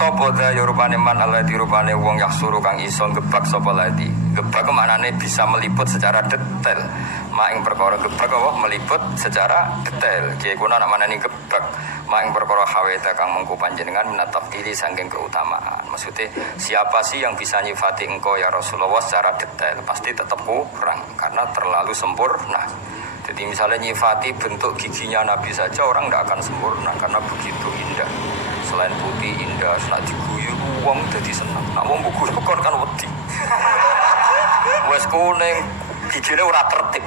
sapa da ya rupane man alladzi rupane wong yahsuru kang iso gebak sapa ladi. Gebak kemanane bisa meliput secara detail. Mak ing perkara gebak apa meliput secara detail. Kiye kuna nak manani gebak. Mak ing perkara haweta kang mengko panjenengan menatapili saking keutamaan. Maksudnya siapa sih yang bisa nyifati engkau ya Rasulullah secara detail? Pasti tetap kurang karena terlalu sempurna. Jadi misalnya nyifati bentuk giginya Nabi saja orang tidak akan sempurna karena begitu indah. Selain putih indah, nak diguyu wong jadi senang. Nak wong guyu kan wedi. Wes kuning gigine ora tertib.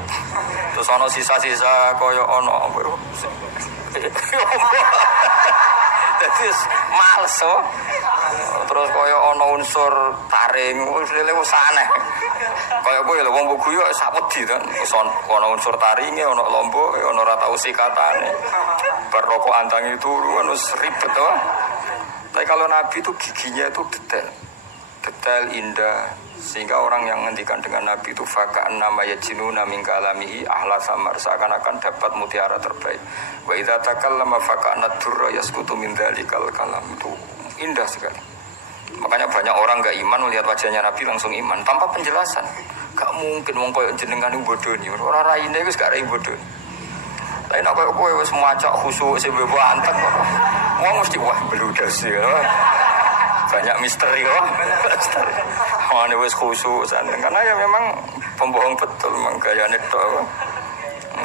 Terus ana sisa-sisa kaya ana apa yo. Dadi males oh. Terus kaya ana unsur taring wis aneh. Kaya kowe lho wong guyu sak wedi to. Wis ana unsur taringe, ana lombok, ana ora tau sikatane. Bar rokok antangi turu wis ribet to. Tapi kalau Nabi itu giginya itu detail indah, sehingga orang yang menghentikan dengan Nabi itu faka'an nama yajinuna min kalamihi ahla samar, seakan-akan dapat mutiara terbaik. Wa idza takallama faka'an ad-durra yasqutu min dzalikal kalam, itu indah sekali. Makanya banyak orang enggak iman melihat wajahnya Nabi langsung iman tanpa penjelasan. Gak mungkin wong koyo jenengan bodoni, ora raine wis gak rai bodoni. Tapi nek kowe wis maca khusyuk sing bebo anteng kok. Wong mesti wah bludas ya. Banyak misteri kok. Mane wis khusyuk santen karena ya memang pembohong betul memang gayane tok.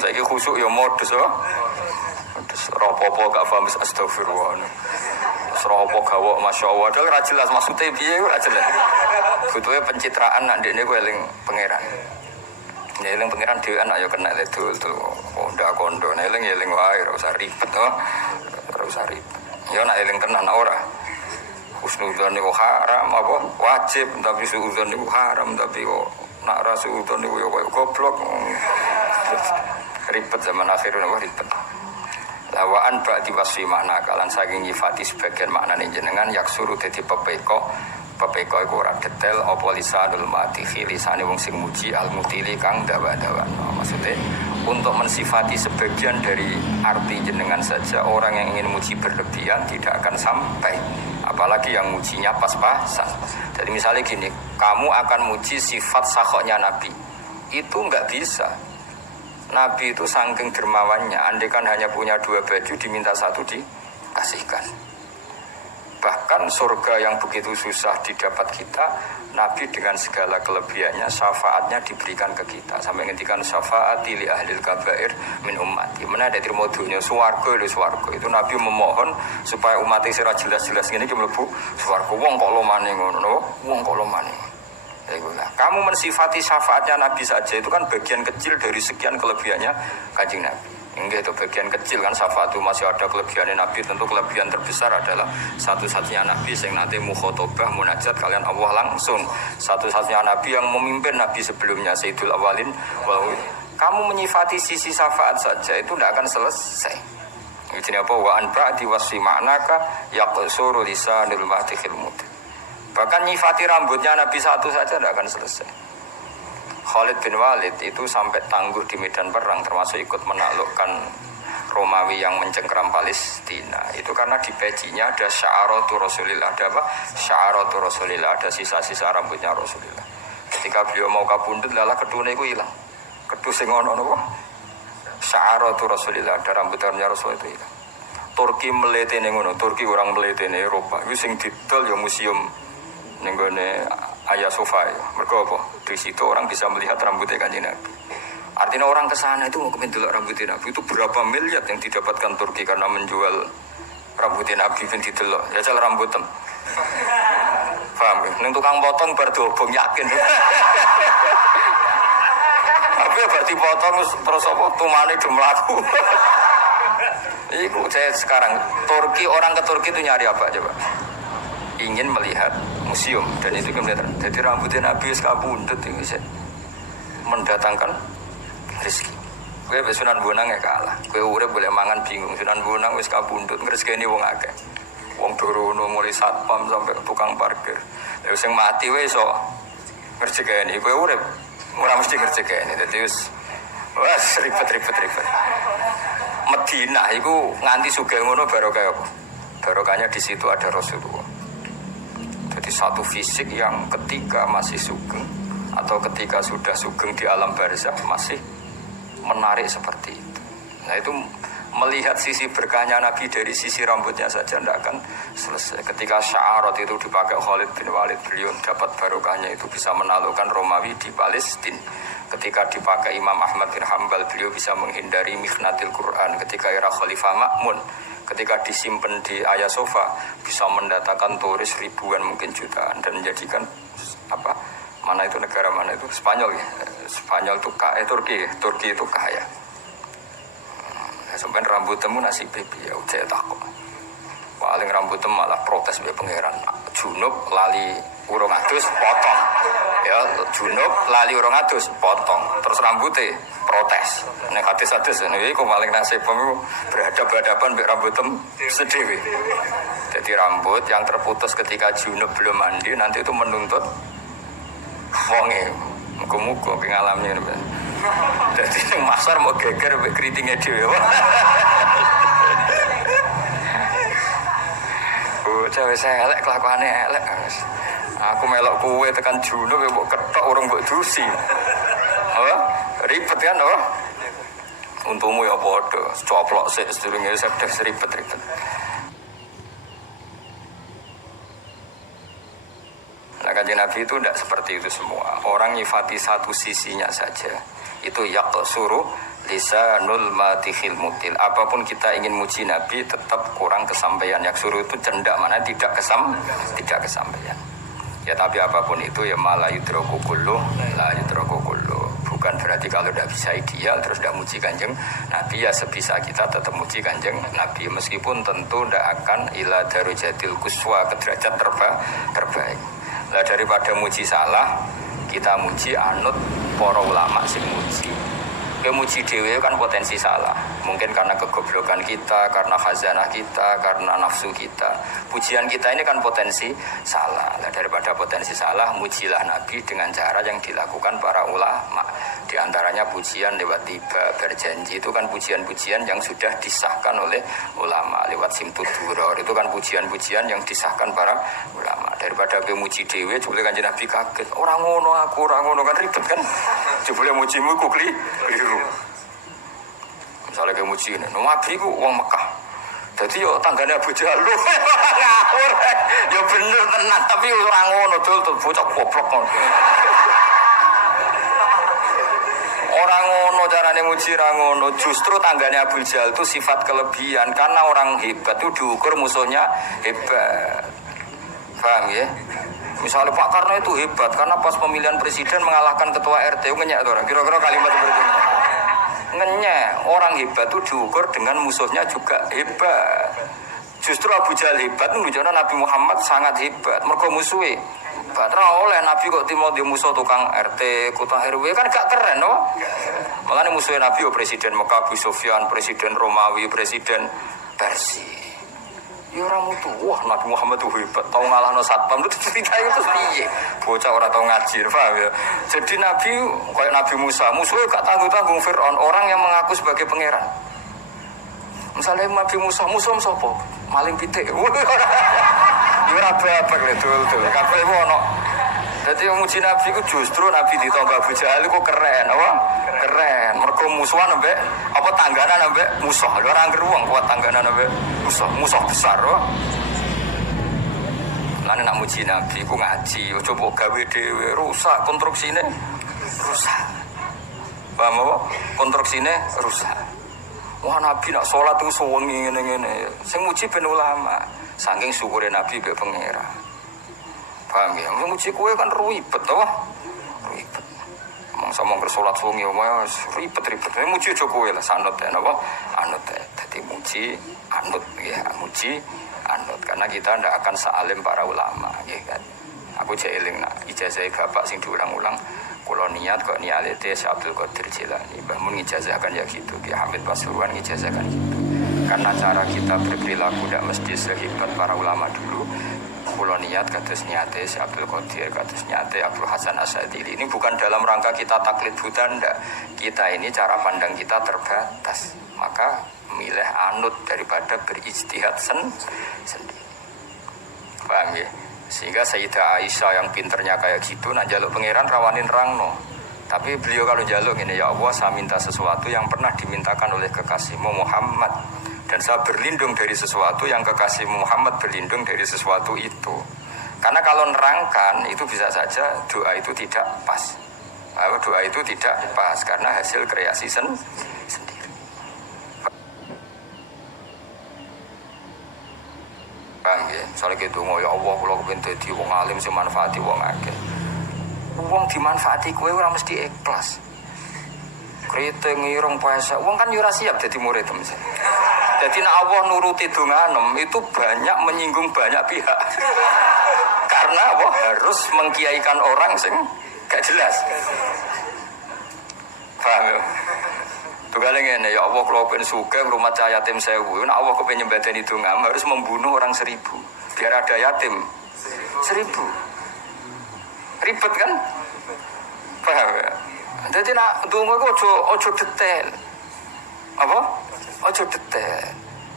Saiki khusyuk ya modus kok. Modus ropo-opo gak paham astagfirullah. Seropo gawok masyaallah padahal ora jelas maksude piye ora jelas. Butuhe pencitraan nak ndekne kowe eling pangeran. Ya eling pangeran dhewean ayo kena ledul tuh. Kondo eling wae ora usah ribet to. Ora usah ribet. Ya nak eling tenan ora. Husnudzon niku haram apa wajib tapi suudzon niku haram tapi kok nak ra suudzon niku ya koyo goblok. Ribet zaman akhir niku ribet. Lawaan ba'di wasfi makna kalan saking nyifati sebagian maknane jenengan yaksuru dadi pepeko iku ora detail apa lisanul matihi lisane wong sing muji al-mutili kang dawa-dawa. Maksudnya untuk mensifati sebagian dari arti jenengan saja orang yang ingin muji berlebihan tidak akan sampai, apalagi yang mujinya pas-pasan. Jadi misalnya gini, kamu akan muji sifat sakhoknya Nabi, itu enggak bisa. Nabi itu saking dermawannya, andai kan hanya punya 2 baju diminta 1 dikasihkan. Bahkan surga yang begitu susah didapat kita, Nabi dengan segala kelebihannya syafaatnya diberikan ke kita. Sampai ngendikan syafaati li ahlil kabair min ummati. Mana ada terima dunia swarga lho swarga. Itu Nabi memohon supaya umatnya sira jelas-jelas ngene iki mlebu swarga. Wong kok lomane ngono, wong kok lomane. Nah, kamu mensifati syafaatnya Nabi saja itu kan bagian kecil dari sekian kelebihannya Kanjeng Nabi. Enggak, itu bagian kecil kan syafaat itu masih ada kelebihannya Nabi. Tentu kelebihan terbesar adalah satu-satunya Nabi yang nanti mukhotobah munajat kalian Allah langsung. Satu-satunya Nabi yang memimpin Nabi sebelumnya Sayyidul Awalin. Kamu menyifati sisi syafaat saja itu tidak akan selesai. Ini apa? Wa an ba'di wasfi ma'naka yaqsuru lisanul matihil mudin. Bahkan nyifati rambutnya Nabi satu saja tidak akan selesai. Khalid bin Walid itu sampai tangguh di medan perang, termasuk ikut menaklukkan Romawi yang mencengkeram Palestina. Itu karena di pecinya ada sya'aratu Rasulillah. Ada apa? Sya'aratu Rasulillah, ada sisa-sisa rambutnya Rasulillah. Ketika beliau mau kabundut, lala kedune itu hilang. Kedu sing ono napa? Sya'aratu Rasulillah, ada rambut-rambutnya Rasul itu hilang. Turki meletene ngono, Turki orang meletene Eropa. Iku sing didol ya museum ning gone Hagia Sophia. Mergo apa? Di situ orang bisa melihat rambutnya Kanjeng Nabi. Artinya orang ke sana itu mau kependelok rambutnya Nabi. Itu berapa miliar yang didapatkan Turki karena menjual rambutnya Nabi ben didelok. Ya jal rambutem. Paham ya? Ning tukang potong bar diobong yakin. Tapi berarti potong terus apa tumane demlaku. Iku saya sekarang Turki, orang ke Turki itu nyari apa coba? Ingin melihat museum dan itu kemudian jadi rambutnya Nabi kabundut itu mendatangkan rezeki. Kowe wis Sunan Bonang ya kalah. Kowe urip boleh mangan bingung. Sunan Bonang wis kabundut ngresgeni wong akeh. Wong Dorono mulai satpam sampai tukang parkir. Lha sing mati wis iso ngresgeni. Kowe urip ora mesti ngresgeni. Dadi wis ribet. Medina itu nganti sugih ngono barokah apa? Barokahnya di situ ada Rasulullah. Jadi satu fisik yang ketika masih sugeng atau ketika sudah sugeng di alam barzakh masih menarik seperti itu. Nah itu melihat sisi berkahnya Nabi dari sisi rambutnya saja tidak akan selesai. Ketika sya'arat itu dipakai Khalid bin Walid, beliau dapat barokahnya itu bisa menaklukkan Romawi di Palestina. Ketika dipakai Imam Ahmad bin Hanbal, beliau bisa menghindari mikhnatil Quran. Ketika era Khalifah Ma'mun, ketika disimpan di Hagia Sophia, bisa mendatangkan turis ribuan mungkin jutaan dan menjadikan apa? Mana itu negara mana itu? Spanyol ya. Spanyol itu kaya, Turki itu kaya. Sampai rambut temu nasi baby ya udah takut. Paling rambut temu malah protes be pangeran. Junub lali urung adus potong. Ya, junub lali urung adus potong. Terus rambutnya protes. Nek hadis-hadis niku iku paling nasib berhadapan-hadapan mbek rambut temu sedhewe. Jadi rambut yang terputus ketika junub belum mandi nanti itu menuntut wonge. Muga-muga pengalami ngene. Jadi yang masar mau geger mbek keritingnya dhewe. Cewek saya elek kelakuannya elek. Aku melok kue tekan junub mbok ketok urung mbok dusi. Ribet kan apa? Untungmu ya padha, coplok sik sedurunge sedek ribet-ribet. Nah, Kanjeng Nabi itu tidak seperti itu semua. Orang nyifati satu sisinya saja. Itu yaqsuru lisanul matihil mutil. Apapun kita ingin muji Nabi tetap kurang kesampaian. Yaqsuru itu cendak mana tidak kesampaian. Ya tapi apapun itu ya malah yudraku kullu la yudraku kullu. Bukan berarti kalau tidak bisa ideal terus tidak muji Kanjeng Nabi, ya sebisa kita tetap muji Kanjeng Nabi meskipun tentu tidak akan ila darujatil quswa ke derajat terbaik. Lah daripada muji salah, kita muji anut para ulama sing muji. Muji dhewe kan potensi salah. Mungkin karena kegoblokan kita, karena khazanah kita, karena nafsu kita. Pujian kita ini kan potensi salah. Lah daripada potensi salah, mujilah Nabi dengan cara yang dilakukan para ulama. Di antaranya pujian lewat tiba, berjanji itu kan pujian-pujian yang sudah disahkan oleh ulama. Lewat simtud duror itu kan pujian-pujian yang disahkan para ulama. Daripada muji dhewe, jebule Kanjeng Nabi kaget. Orang ngono aku, orang ngono kan ribet kan. Jebule mujimu ku keliru. Misalnya kayak muji ini, Nabi ku wong Mekah. Jadi yo tanggane Abu Jahal lho. Ngawur. Ya bener tenan, tapi orang ngono dul bocah goblok ngono. Orang ngono carane muji ra ngono. Justru tanggane Abu Jahal itu sifat kelebihan karena orang hebat itu diukur musuhnya hebat. Paham ya? Misalnya Pak Karno itu hebat karena pas pemilihan presiden mengalahkan ketua RT, ngenyek tuh orang. Kira-kira kalimat seperti ini. Ngenyek, orang hebat itu diukur dengan musuhnya juga hebat. Justru Abu Jahal hebat menunjukkan Nabi Muhammad sangat hebat. Mergo musuhe hebat. Ra oleh Nabi kok timo di musuh tukang RT, kota RW kan gak keren no? Makanya musuhnya Nabi presiden Mekah Abu Sufyan, presiden Romawi, presiden Persia. Ya orang mutu, wah Nabi Muhammad itu hebat, tahu ngalahno satpam itu cerita itu piye? Bocah orang tahu ngaji, paham ya? Jadi Nabi kayak Nabi Musa, musuhnya gak tanggung-tanggung Fir'aun, orang yang mengaku sebagai pangeran. Misalnya Nabi Musa, musuh sapa? Maling pitik. Ya ora apa-apa dul, kabeh ono. Jadi yang muji Nabi itu justru Nabi ditambah Abu Jahal itu keren, apa? Keren. Mergo musuhan ambek apa tangganan ambek musuh. Lha ora ngeruang kuat tangganan ambek musuh besar, apa? Lan nek muji Nabi ku ngaji, ojo mbok gawe dhewe rusak konstruksine. Rusak. Paham apa? Konstruksine rusak. Wah Nabi nak salat ku suwengi ngene-ngene. Sing muji ben ulama. Saking syukure Nabi mbek pangeran. Paham ya? Muji kue kan ribet toh. Ribet. Mangsa mong salat suwi omae ribet-ribet. Muji aja kowe lah sanut ya napa? Anut. Dadi muji anut ya, muji anut karena kita ndak akan sealim para ulama nggih kan. Aku jek eling nak ijazah bapak sing diulang-ulang kula niat kok niate Syekh Abdul Qadir Jilani. Mbah mun ngijazahkan ya gitu, Ki Hamid Pasuruan ngijazahkan gitu. Karena cara kita berperilaku tidak mesti sehebat para ulama dulu. Kulo niat kados niate Syekh Abdul Qadir, kados niate Abdul Hasan Asyadili. Ini bukan dalam rangka kita taklid buta, ndak. Kita ini cara pandang kita terbatas. Maka milih anut daripada berijtihad sendiri. Paham ya? Sehingga Sayyidah Aisyah yang pinternya kayak gitu, nak jaluk pangeran rawanin rangno. Tapi beliau kalau jaluk ini, ya Allah, saya minta sesuatu yang pernah dimintakan oleh kekasihmu Muhammad, dan saya berlindung dari sesuatu yang kekasihmu Muhammad berlindung dari sesuatu itu. Karena kalau nerangkan itu bisa saja doa itu tidak pas. Doa itu tidak pas karena hasil kreasi sendiri. Paham ya? Soalnya gitu, ya Allah, kalau kepengen jadi wong alim sing manfaati wong akeh. Wong dimanfaati kowe ora mesti ikhlas. Kriting irung puasa, wong kan yo ora siap dadi murid mesti. Jadi nek Allah nuruti donganem itu banyak menyinggung banyak pihak. Karena Allah harus mengkiaikan orang sing gak jelas. Paham ya? Tugale ngene, ya Allah kalau pengen sugih rumah yatim 1000, nek Allah kepengin nyembadani dongam harus membunuh orang 1000 biar ada yatim 1000. Ribet kan? Paham ya? Jadi nak donga iku ojo detail. Apa? Ojo detail.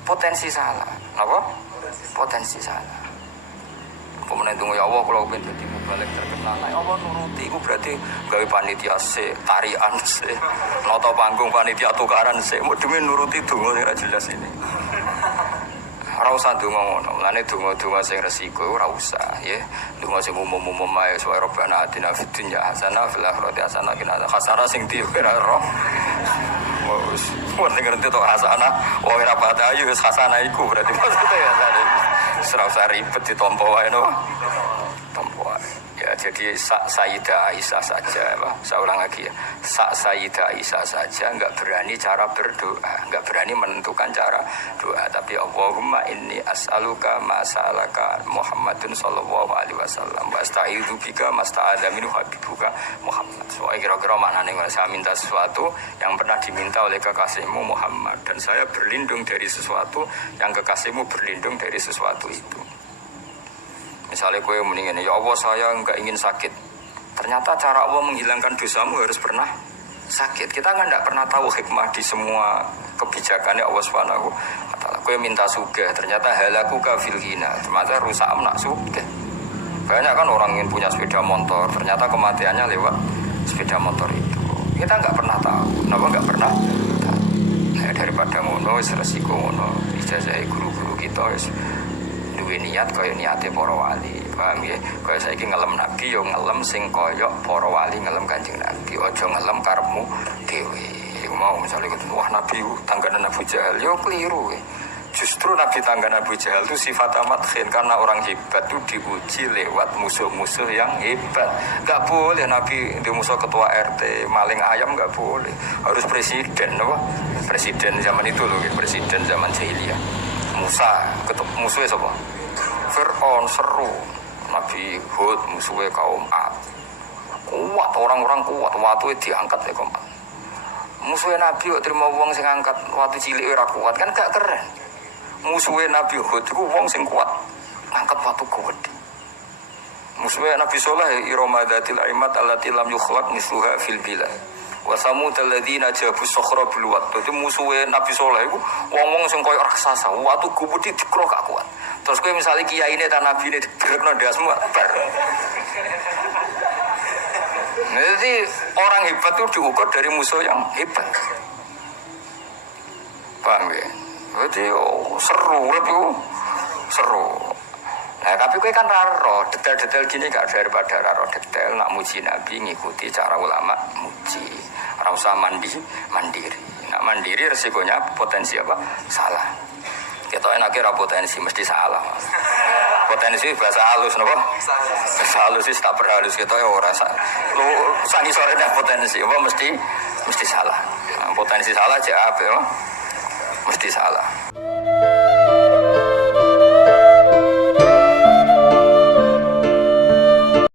Potensi salah. Apa? Potensi salah. Pemenang donga ya Allah kalau pengen dadi mubalek terkenal. Nek Allah nuruti iku berarti gawe panitia se, tarian se, nata panggung panitia tukaran se, demi nuruti donga sing ora jelas ini. Ora usah donga ngono. Mulane donga-donga sing resiko ora usah, ya. Donga sing umum-umum ae suwe Rabbana atina fid dunya hasanah fil akhirati hasanah qina adzabannar sing diukira roh. Wes, wong ngerti to hasanah, wong ora padayu wis hasanah iku berarti maksudnya ya tadi. Ora usah ribet ditompo wae no. Tompo wae. Ya jadi Sayyidah Aisyah saja, saya ulang lagi ya. Sayyidah Aisyah saja enggak berani cara berdoa, enggak berani menentukan cara doa, tapi Allahumma inni as'aluka ma sa'alaka Muhammadun sallallahu alaihi wasallam wa asta'idzu bika masta'adza minhu habibuka Muhammad. Soalnya kira-kira maknane saya minta sesuatu yang pernah diminta oleh kekasihmu Muhammad, dan saya berlindung dari sesuatu yang kekasihmu berlindung dari sesuatu itu. Misalnya kowe mendingan, ya Allah saya enggak ingin sakit. Ternyata cara Allah menghilangkan dosamu harus pernah sakit. Kita kan enggak pernah tahu hikmah di semua kebijakannya Allah Subhanahu wa taala. Kowe minta sugih, ternyata halaku ka fil ghina. Ternyata rusak nak sugih. Banyak kan orang ingin punya sepeda motor, ternyata kematiannya lewat sepeda motor itu. Kita enggak pernah tahu. Kenapa enggak pernah tahu? Nah, daripada ngono wis resiko ngono. Ijazah guru-guru kita wis niat kaya niate para wali, paham ya? Kaya saiki ngelem Nabi yo ngelem sing kaya para wali ngelem Kanjeng Nabi, aja ngelem karepmu dhewe. Iku mau misale wah Nabi tangganan Abu Jahal yo keliru. Justru Nabi tangganan Abu Jahal itu sifat amat khin, karena orang hebat itu diuji lewat musuh-musuh yang hebat. Enggak boleh Nabi di musuh ketua RT maling ayam, enggak boleh. Harus presiden apa? Presiden zaman itu loh, presiden zaman jahiliyah. Musa musuhnya siapa? Fir'aun seru, Nabi Hud musuhnya kaum Ad. Kuat, orang-orang kuat, waktu diangkat ya kaum Ad. Musuhnya Nabi terima wong sing angkat waktu cilik ora kuat kan gak keren. Musuhnya Nabi Hud itu wong sing kuat, angkat waktu gede. Musuhnya Nabi Saleh iramadatil aimat allati lam yukhlaq misluha fil bilad. Wa samud alladziina jabu sakhra bil wad. Dadi musuhe Nabi Saleh iku wong-wong sing koyo raksasa, watu gubudi dikro gak kuat. Terus kowe misale kiyaine ta nabine digerekno ndasmu bar. Jadi orang hebat itu diukur dari musuh yang hebat. Paham ya? Jadi seru itu seru. Nah, tapi kowe kan raro detail-detail gini gak daripada raro detail nak muji Nabi ngikuti cara ulama muji. Ora usah mandiri. Nak mandiri resikonya potensi apa? Salah. Kita enaknya ra potensi mesti salah. Potensi bahasa halus napa? Bahasa halus sih tak berhalus kita ya ora sak. Lu sangi sore dah potensi apa mesti salah. Nah, potensi salah aja apa ya? Mesti salah.